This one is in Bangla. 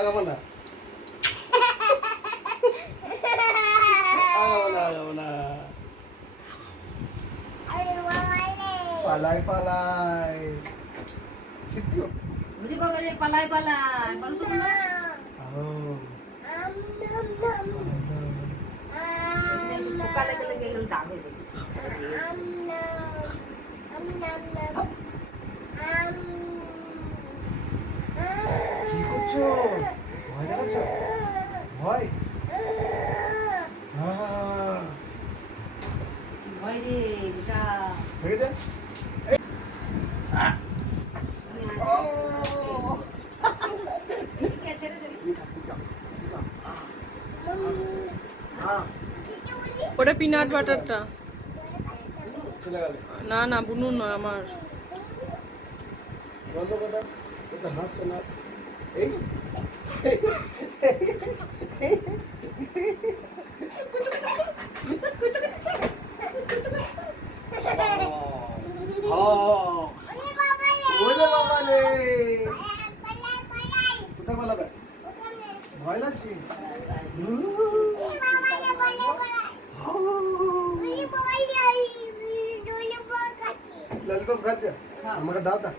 আগাবো না পালাই পালাই সিদ্ধিও বুঝি বাবা রে পালাই পালাই বল তো না সকালে গেলে গেল দাগ হয়ে গেছে কি করছো ভয় দেখাচ্ছ ভয় ভয় রে বেটা ভেঙে দেন ওটা পিনাট বাটারটা চলে গেল না না বুনুন নয় আমার বন্ধ কথা ওটা হাসছে না এই ওরে বাবা রে কোথায় পালাবে ভয় লাগছে ললিপপ খাচ্ছে আমাকে দাও তা